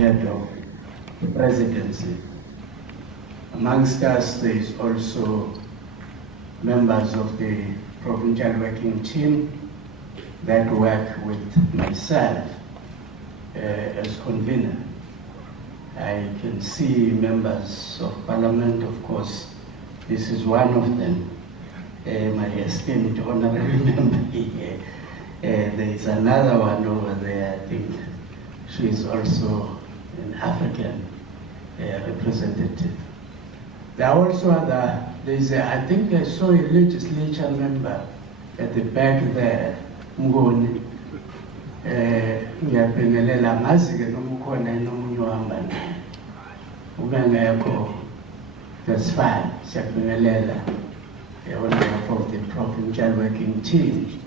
head of the presidency. Amongst us, there is also members of the provincial working team that work with myself as convener. I can see members of parliament, of course. This is one of them, my esteemed honorable member here. There is another one over there, I think she is also an African representative. There are also other, I think I saw a legislature member at the back there, Ngoni. Ngiyabingelela ngazi-ke noma ukhona nomunye ohamba naye. Ube ngekho, that's fine, siyabingelela on behalf of the provincial working team.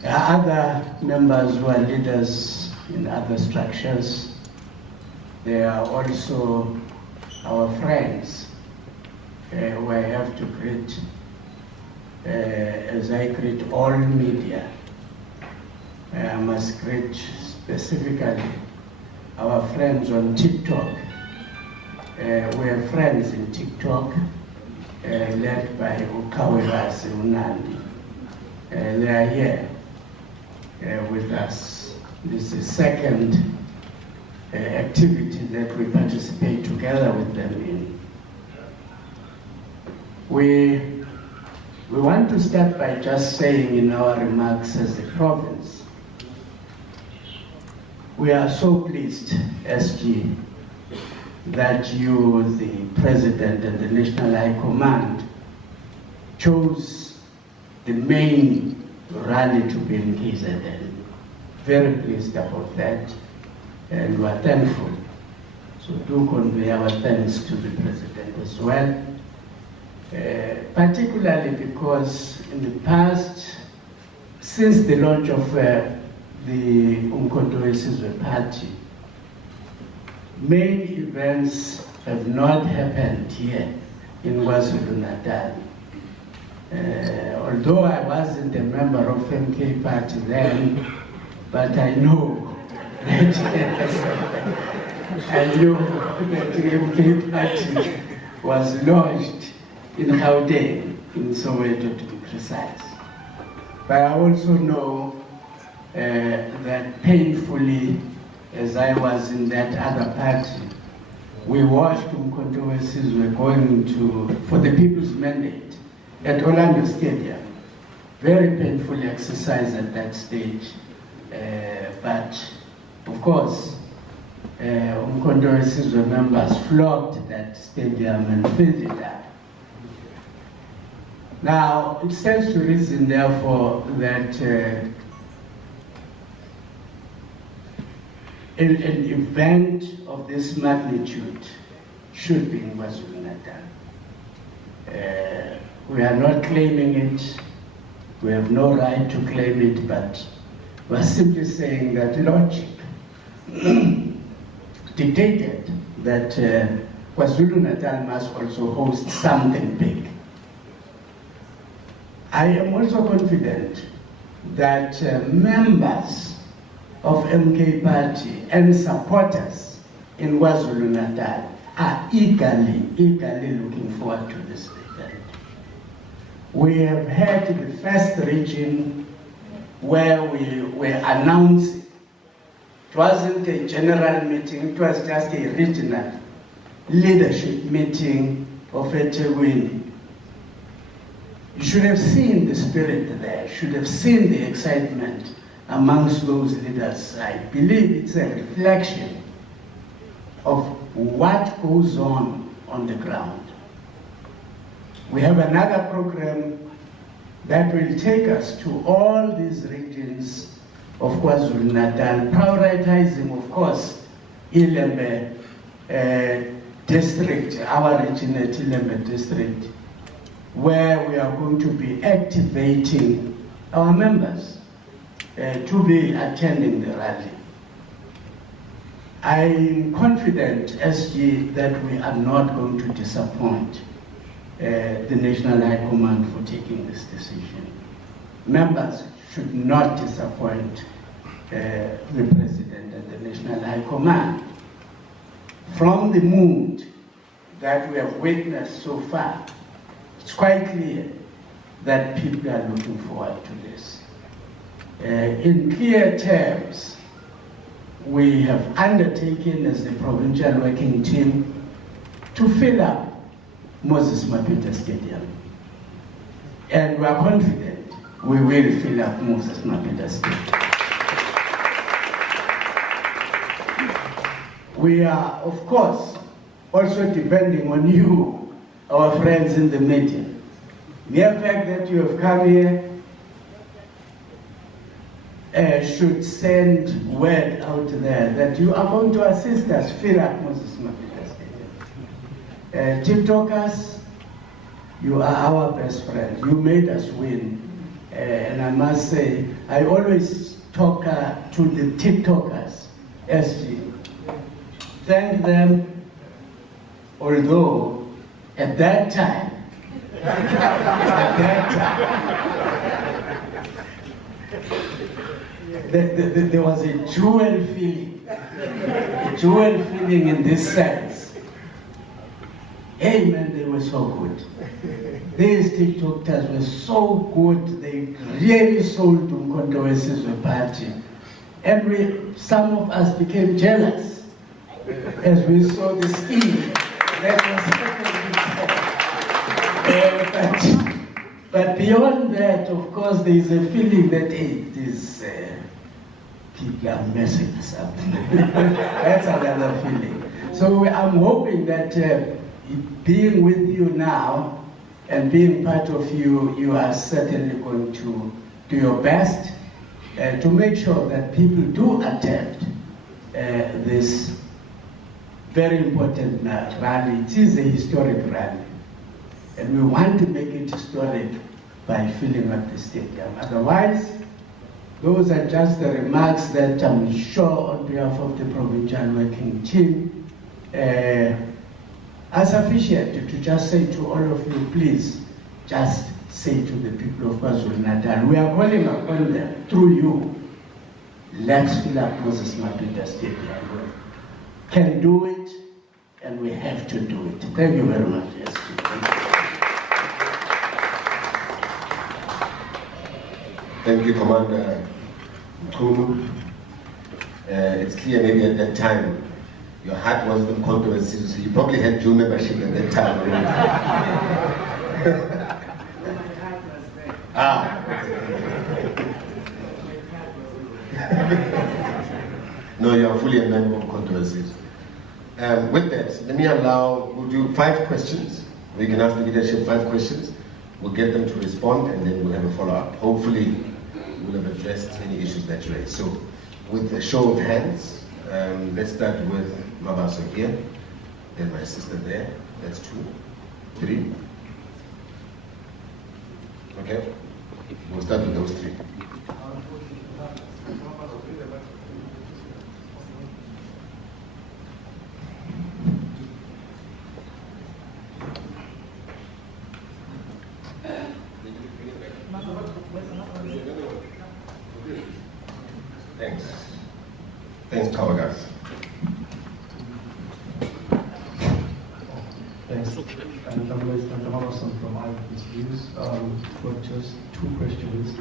There are other members who are leaders in other structures. They are also our friends who I have to greet as I greet all media. I must greet specifically our friends on TikTok. We have friends in TikTok led by Ukawelasi Unandi. They are here with us. This is the second activity that we participate together with them in. We want to start by just saying in our remarks as a province, we are so pleased, SG, that you, the President and the National High Command, chose the main rally to be in KZN. Very pleased about that, and we are thankful. So do convey our thanks to the President as well, particularly because in the past, since the launch of the Umkhonto we Sizwe Party, many events have not happened here in KwaZulu-Natal. Although I wasn't a member of MK Party then, but I know that the MK Party was launched in Gauteng, in Soweto to be precise. But I also know that painfully, as I was in that other party, we watched Umkhonto we Sizwe going for the People's Mandate at Orlando Stadium. Very painful exercise at that stage. But of course, Umkhonto we Sizwe members flocked that stadium and filled it up. Now, it stands to reason, therefore, that an event of this magnitude should be in KwaZulu-Natal. We are not claiming it. We have no right to claim it, but we're simply saying that logic dictated that KwaZulu-Natal must also host something big. I am also confident that members of MK Party and supporters in KwaZulu-Natal are eagerly looking forward to this event. We have had the first region where we were announcing. It wasn't a general meeting, it was just a regional leadership meeting of eThekwini. You should have seen the spirit there, you should have seen the excitement amongst those leaders. I believe it's a reflection of what goes on the ground. We have another program that will take us to all these regions of KwaZulu-Natal, prioritizing, of course, Ilembe district, our region at Ilembe district, where we are going to be activating our members to be attending the rally. I'm confident, SG, that we are not going to disappoint the National High Command for taking this decision. Members should not disappoint the President and the the National High Command. From the mood that we have witnessed so far, it's quite clear that people are looking forward to this. In clear terms, we have undertaken as the provincial working team to fill up Moses Mapita Stadium. And we are confident we will fill up Moses Mapita Stadium. We are, of course, also depending on you, our friends in the media. The fact that you have come here should send word out there that you are going to assist us fill up Moses Mapita Stadium. TikTokers, you are our best friends. You made us win. And I must say, I always talk to the TikTokers, SG. Thank them, although at that time, there was a dual feeling in this sense. Hey man, they were so good. These TikTokers were so good, they really sold Umkhonto weSizwe party. And some of us became jealous as we saw the scheme that was happening. But beyond that, of course, there is a feeling that these people are messing us up. That's another feeling. So I'm hoping that being with you now and being part of you are certainly going to do your best to make sure that people do attend this very important rally. It is a historic rally. And we want to make it historic by filling up the stadium. Otherwise, those are just the remarks that I'm sure on behalf of the provincial working team are sufficient to just say to all of you, please, just say to the people of KwaZulu-Natal, we are calling upon them through you. Let's fill up Moses Mapita Stadium. We can do it, and we have to do it. Thank you very much. Yes, thank you, Commander Mchunu. It's clear maybe at that time your heart was the Umkhonto weSizwe, so you probably had dual membership at that time already. No, you are fully a member of Umkhonto weSizwe. With that, let me we'll do 5 questions. We can ask the leadership 5 questions. We'll get them to respond, and then we'll have a follow-up. Hopefully, we'll have addressed any issues that you raised. So, with a show of hands, let's start with Mabaso here, then my sister there. That's 2, 3. Okay? We'll start with those 3. Thanks. Thanks, Kavagas. Thanks. I'm Dr. Mabason from Eyewitness News. Got just 2 questions.